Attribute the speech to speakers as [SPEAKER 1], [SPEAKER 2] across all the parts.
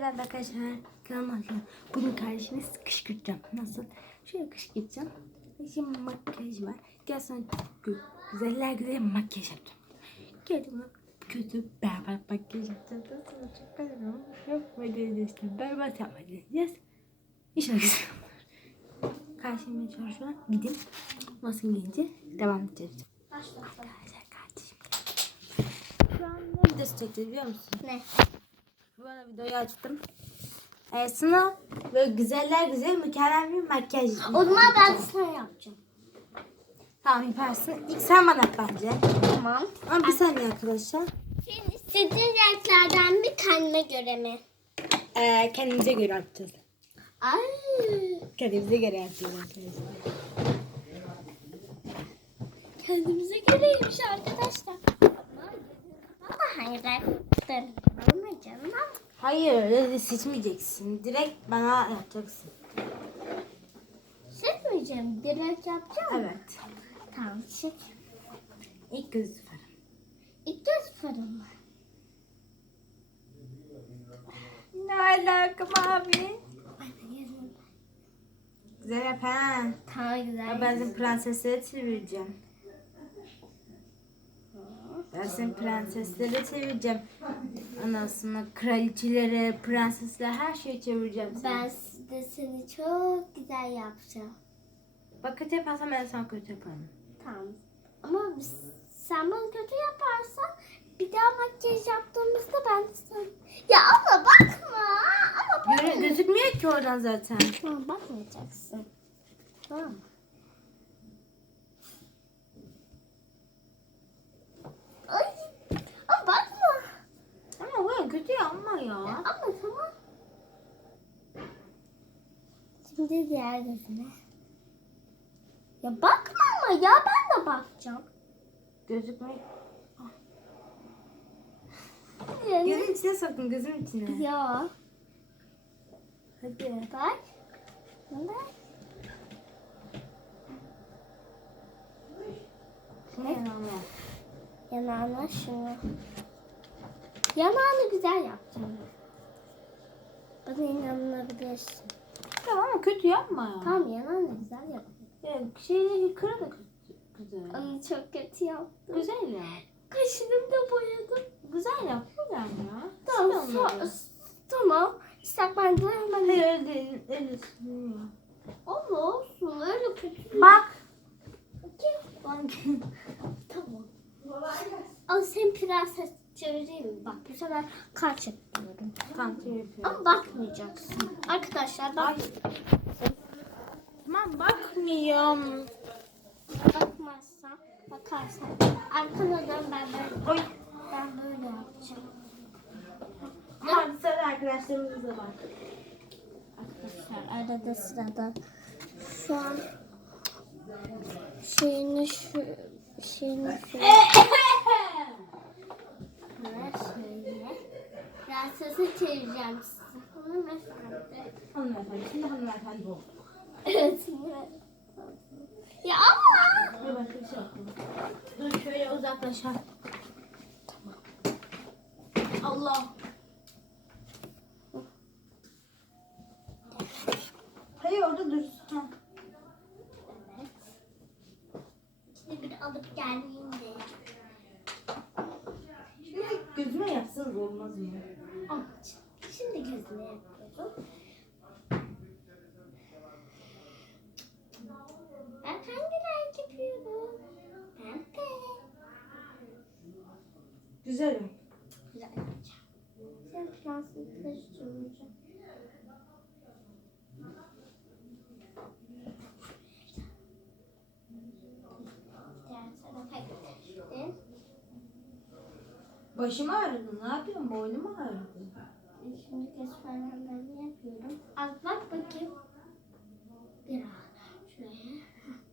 [SPEAKER 1] merhaba arkadaşlar. Kanalıma hoş. Bugün kardeşiniz kışkırtacağım. Nasıl? Şöyle kışkırtacağım. Şimdi makyaj var. Gel gü- güzeller güzel makyaj yapacağım. Geldim lan. Kötü berbat makyaj yapacağım. Nasıl çok ama yok böyle işte berbat yapmak diyeceğiz. İnşallah güzel olur. Karşıma şu an gidip nasıl gelince devam edeceğiz. Arkadaşlar kardeşim. Şu an ne videosu çekeceğiz biliyor musun?
[SPEAKER 2] Ne?
[SPEAKER 1] Arada videoyu açtım. Ee, sana böyle güzeller güzel mükemmel bir makyaj.
[SPEAKER 2] O zaman ben sana yapacağım.
[SPEAKER 1] Tamam yaparsın. İlk sen bana yap bence.
[SPEAKER 2] Tamam.
[SPEAKER 1] Ama bir saniye arkadaşlar.
[SPEAKER 2] Senin istediğin renklerden bir kendime göre mi?
[SPEAKER 1] Ee, kendimize göre yapacağız.
[SPEAKER 2] Ay.
[SPEAKER 1] Kendimize göre yapacağız arkadaşlar.
[SPEAKER 2] Kendimize göreymiş arkadaşlar. Ama hangi renkten mı canım?
[SPEAKER 1] Hayır öyle seçmeyeceksin. Direkt bana yapacaksın.
[SPEAKER 2] Seçmeyeceğim. Direkt yapacağım.
[SPEAKER 1] Evet.
[SPEAKER 2] Tamam çek.
[SPEAKER 1] İlk göz farı.
[SPEAKER 2] İlk göz farım var.
[SPEAKER 1] Ne alaka abi? Güzel yap ha.
[SPEAKER 2] Tamam güzel.
[SPEAKER 1] Ben seni prenseslere çevireceğim. Ben seni prenseslere çevireceğim. Sonra kraliçelere, prensesler her şeyi çevireceğim. seni.
[SPEAKER 2] Ben de seni çok güzel yapacağım.
[SPEAKER 1] Bak kötü yaparsan ben sana kötü yaparım.
[SPEAKER 2] Tamam. Ama sen bana kötü yaparsan bir daha makyaj yaptığımızda ben sana... Ya abla bakma. Ama bakma.
[SPEAKER 1] gözükmüyor ki oradan zaten.
[SPEAKER 2] Tamam bakmayacaksın. Tamam mı? Ay. Ama bakma.
[SPEAKER 1] Ama böyle kötü yapma ya.
[SPEAKER 2] Ama tamam. Şimdi diğer gözüne. Ya bakma ama ya ben de bakacağım.
[SPEAKER 1] Gözükmüyor.
[SPEAKER 2] Yani-
[SPEAKER 1] Gözün içine sokun gözün içine.
[SPEAKER 2] Ya.
[SPEAKER 1] Hadi.
[SPEAKER 2] Bak. Bak.
[SPEAKER 1] Şunu yanıma.
[SPEAKER 2] Yanağına şunu. Yanağını güzel yapacağım. Bana inanabilirsin.
[SPEAKER 1] Tamam ama kötü yapma ya.
[SPEAKER 2] Tamam yanağını güzel yap.
[SPEAKER 1] Ya şeyleri kıra da. Güzel.
[SPEAKER 2] Ay çok kötü yaptım.
[SPEAKER 1] Güzel ya.
[SPEAKER 2] Kaşını da boyadım.
[SPEAKER 1] Güzel yap. Güzel ya.
[SPEAKER 2] Tamam. So- tamam. İstek ben de hemen.
[SPEAKER 1] Hayır öyle değil. Öyle.
[SPEAKER 2] Allah olsun öyle kötü.
[SPEAKER 1] Bak.
[SPEAKER 2] Bak. tamam. Al sen prenses çevireyim mi? Bak bu sefer kaç yapıyorum.
[SPEAKER 1] Yapıyorum.
[SPEAKER 2] Ama bakmayacaksın. Arkadaşlar bak.
[SPEAKER 1] Tamam bakmıyorum.
[SPEAKER 2] Bakmazsan, bakarsan. Arkana dön ben böyle.
[SPEAKER 1] Oy.
[SPEAKER 2] Ben böyle yapacağım.
[SPEAKER 1] Ama bir sürü arkadaşlarımız da var.
[SPEAKER 2] Arkadaşlar arada sırada şu an şeyini şu şeyini şu Evet, şöyle. Prensesi çevireceğim size. Hanımefendi.
[SPEAKER 1] Hanımefendi. Şimdi hanımefendi oldu.
[SPEAKER 2] Evet. Ya ama.
[SPEAKER 1] Dur başka bir şey yapalım. Dur şöyle uzaklaşalım. Tamam. Allah. Hayır orada dur. Ha.
[SPEAKER 2] Evet. Şimdi bir alıp gelmeyeyim de.
[SPEAKER 1] Şimdi gözüme yapsanız olmaz mı?
[SPEAKER 2] Aç. Şimdi gözüne yapıyorum. Ben hangi renk yapıyorum? Pembe.
[SPEAKER 1] Güzel yap.
[SPEAKER 2] Güzel yapacağım. Sen tarafa geçtim.
[SPEAKER 1] Başım ağrıdı. Ne yapıyorsun? Boynum ağrıdı.
[SPEAKER 2] Şimdi parmağımlarını yapıyorum. Az bak bakayım. Biraz şöyle.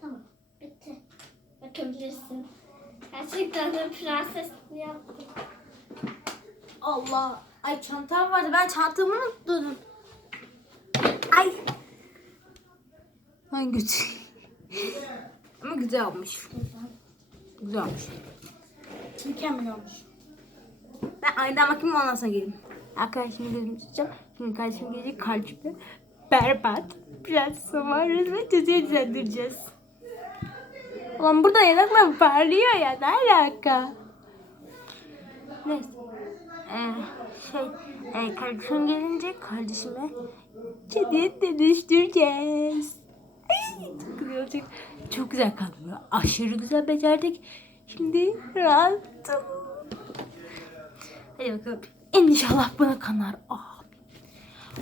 [SPEAKER 2] Tamam. Bitti. Bakabilirsin. Gerçekten de prenses yaptım.
[SPEAKER 1] Allah. Ay çantam vardı. Ben çantamı unuttum. Ay. Ben kötü. Ama güzel olmuş. Güzel olmuş. Mükemmel olmuş. Ben aynadan bakayım ondan sonra geleyim. Arkadaşımı gözümü tutacağım. Şimdi kardeşim gelecek kalbimi berbat. Samarız ve düzeye düzendireceğiz. Ulan burada yanaklar parlıyor ya. Ne alaka? Neyse. Ee, şey, e, kardeşim gelince kardeşime kediye dönüştüreceğiz. Ay, çok güzel olacak. Çok güzel kalıyor. Aşırı güzel becerdik. Şimdi rahatım. Hadi bakalım. İnşallah buna kanar. Ah.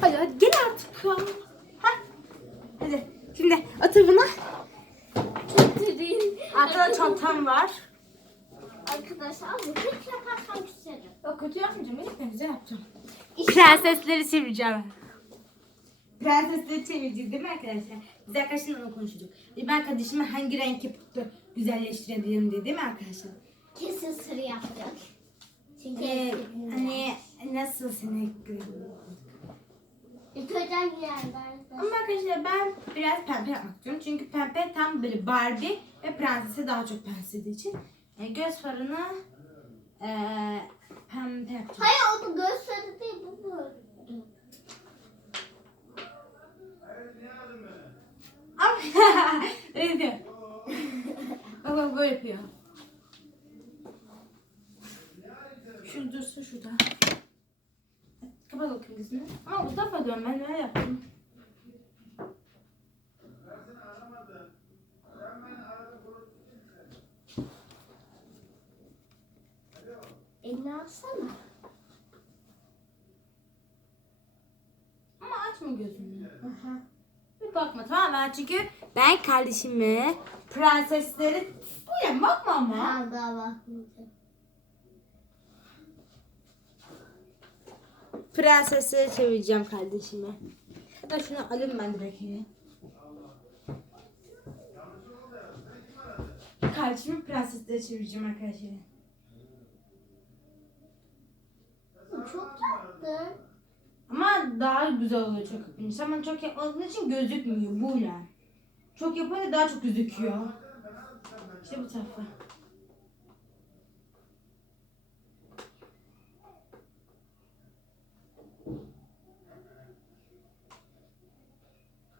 [SPEAKER 1] Hadi hadi gel artık ya. Hadi şimdi otur buna. Arkada çantam var.
[SPEAKER 2] Arkadaşlar bu hiç yaparsam isterim.
[SPEAKER 1] Yok kötü yapmayacağım. İyi güzel yapacağım. Prensesleri çevireceğim. Prensesleri çevireceğiz değil mi arkadaşlar? Biz arkadaşlarla onu konuşacağız. Ben kardeşime hangi renk yapıp güzelleştirebilirim diye değil mi arkadaşlar?
[SPEAKER 2] kesin sır yapacak. Çünkü
[SPEAKER 1] Ee, hani nasıl seni
[SPEAKER 2] İlk önce hangi yerlerde?
[SPEAKER 1] Ama arkadaşlar ben biraz pembe yapmak istiyorum. Çünkü pembe tam böyle Barbie ve prensese daha çok benzediği için. E, göz farını e, pembe yapacağım.
[SPEAKER 2] Hayır o da gösteri değil bu bu.
[SPEAKER 1] Öyle diyor. Bak bak böyle yapıyor. Şunu dursun şurada. Kapat bakayım gözünü. Ama bu tarafa dön ben öyle yaptım.
[SPEAKER 2] Elini alsana.
[SPEAKER 1] Ama açma gözünü. Bir bakma tamam mı? Çünkü ben kardeşimi, prensesleri böyle bakma ama.
[SPEAKER 2] Ben daha bakmayacağım.
[SPEAKER 1] Prensesleri çevireceğim kardeşime. Hatta şunu alayım ben direkt yine. Kardeşimi prensesleri çevireceğim arkadaşlar.
[SPEAKER 2] Tatlı.
[SPEAKER 1] Ama daha güzel oluyor çok yapınca. Ama çok yapmadığın için gözükmüyor bu yani. Çok yapınca daha çok gözüküyor. İşte bu tarafa.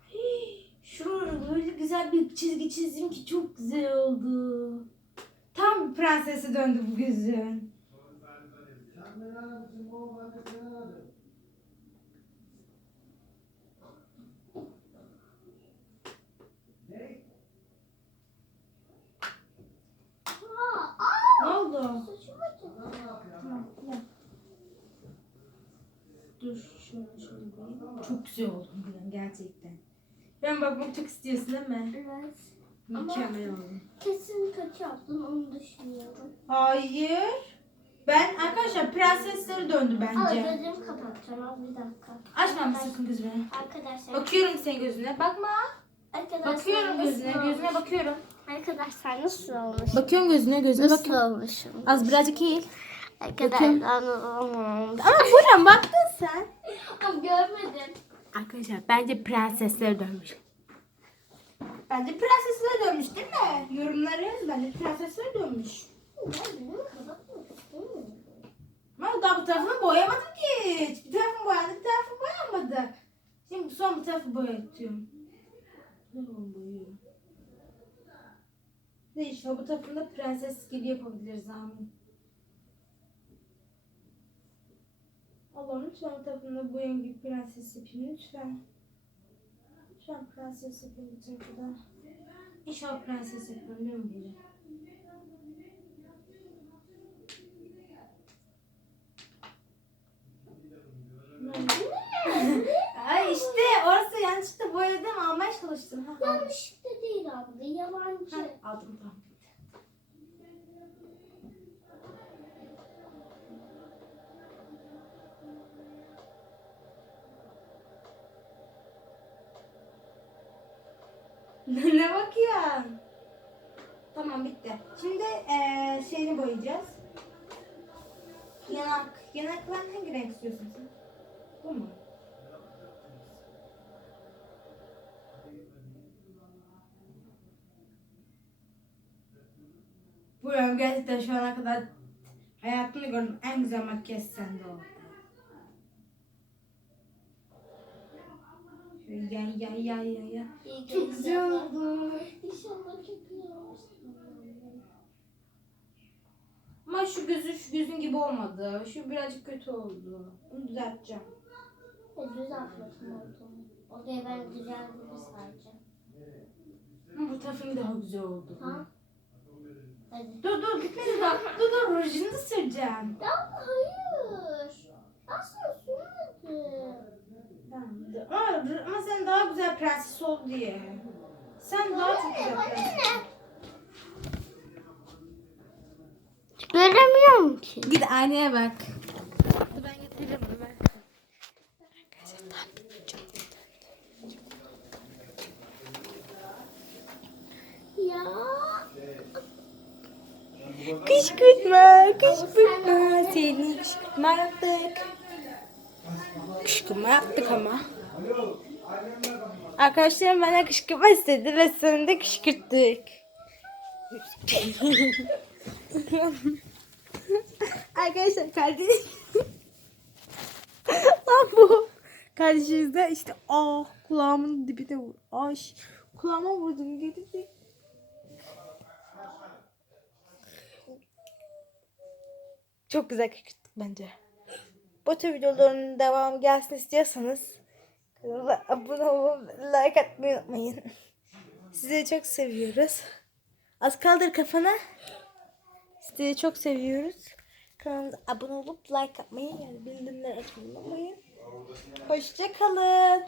[SPEAKER 1] Hii, Şuraya böyle güzel bir çizgi çizdim ki çok güzel oldu. Tam prensese döndü bu gözün.
[SPEAKER 2] Aa, aa.
[SPEAKER 1] Ne oldu?
[SPEAKER 2] Saçım acıdı.
[SPEAKER 1] Tamam, gel. Dur şöyle şöyle koyayım. Çok güzel oldun Gülen gerçekten. Ben bakmak çok istiyorsun değil mi?
[SPEAKER 2] Evet.
[SPEAKER 1] Mükemmel oldun.
[SPEAKER 2] Kesin kötü yaptın onu düşünüyorum.
[SPEAKER 1] Hayır. Ben arkadaşlar prensesleri döndü
[SPEAKER 2] Ama
[SPEAKER 1] bence.
[SPEAKER 2] gözümü kapatacağım abi bir dakika.
[SPEAKER 1] Açma mı sakın gözüne?
[SPEAKER 2] Arkadaşlar.
[SPEAKER 1] Bakıyorum senin gözüne. Bakma.
[SPEAKER 2] Arkadaşlar
[SPEAKER 1] Bakıyorum
[SPEAKER 2] nasıl
[SPEAKER 1] gözüne.
[SPEAKER 2] olmuş?
[SPEAKER 1] Gözüne bakıyorum.
[SPEAKER 2] Arkadaşlar nasıl olmuş?
[SPEAKER 1] Bakıyorum gözüne. Gözüne
[SPEAKER 2] Nasıl olmuşum?
[SPEAKER 1] Az birazcık eğil.
[SPEAKER 2] Arkadaşlar olmuş.
[SPEAKER 1] Ama buradan baktın sen.
[SPEAKER 2] Ama görmedim.
[SPEAKER 1] Arkadaşlar bence prensesleri dönmüş. Bence prensesleri dönmüş değil mi? Yorumlara yaz bence prensesleri dönmüş.
[SPEAKER 2] Ben
[SPEAKER 1] daha bu tarafını boyamadım ki. Bir tarafı boyandı bir tarafı boyanmadı. Şimdi son bir tarafı boyatıyorum. Ne işte bu tarafında prenses gibi yapabiliriz amin. Allah'ım lütfen bu tarafında boyam gibi prenses yapayım lütfen. Lütfen prenses yapayım bu tarafında. İnşallah prenses yaparım değil mi? Ay işte orası yanlışlıkla boyadım almaya çalıştım.
[SPEAKER 2] Yanlışlıkla değil abla. Yalancı.
[SPEAKER 1] Ha, aldım tamam. ne bakıyorsun? Tamam bitti. Şimdi eee şeyini boyayacağız. Yanak. Yanakların hangi renk istiyorsun sen? Bu mu? Buyurun gerçekten şu ana kadar hayatımda gördüğüm en güzel makyaj sende oldu. Ya ya ya ya ya.
[SPEAKER 2] İyi
[SPEAKER 1] Çok güzel oldu.
[SPEAKER 2] İnşallah çok güzel.
[SPEAKER 1] Ama şu gözü şu gözün gibi olmadı. Şu birazcık kötü oldu. Onu düzelteceğim.
[SPEAKER 2] E, düz atlatım oldu. Oraya ben güzel gibi saracağım.
[SPEAKER 1] Ama bu tarafın daha güzel oldu.
[SPEAKER 2] Ha? Hadi.
[SPEAKER 1] Dur dur bitmedi daha. Dur dur rujunu da süreceğim.
[SPEAKER 2] Ya hayır. Aslında sürmedim.
[SPEAKER 1] Ama, ama sen daha güzel prenses ol diye. Sen daha çok güzel prenses.
[SPEAKER 2] Göremiyorum ki.
[SPEAKER 1] Git aynaya bak. Ben getireceğim onu ben.
[SPEAKER 2] Ya.
[SPEAKER 1] Kışkırtma, kışkırtma. Seni kışkırtma yaptık. Kışkırtma yaptık ama. Arkadaşlarım bana kışkırtma istedi ve sonunda kışkırttık. Arkadaşlar kardeşim. Lan bu. Kardeşiniz de işte ah kulağımın dibine vur. Ay kulağıma vurdum geri Çok güzel kışkırttık bence. Bu tür videoların devamı gelsin istiyorsanız kanala abone olup like atmayı unutmayın. Sizi çok seviyoruz. Az kaldır kafana. Sizi çok seviyoruz. Kanalımıza abone olup like atmayı yani bildirimleri açmayı unutmayın. Hoşça kalın.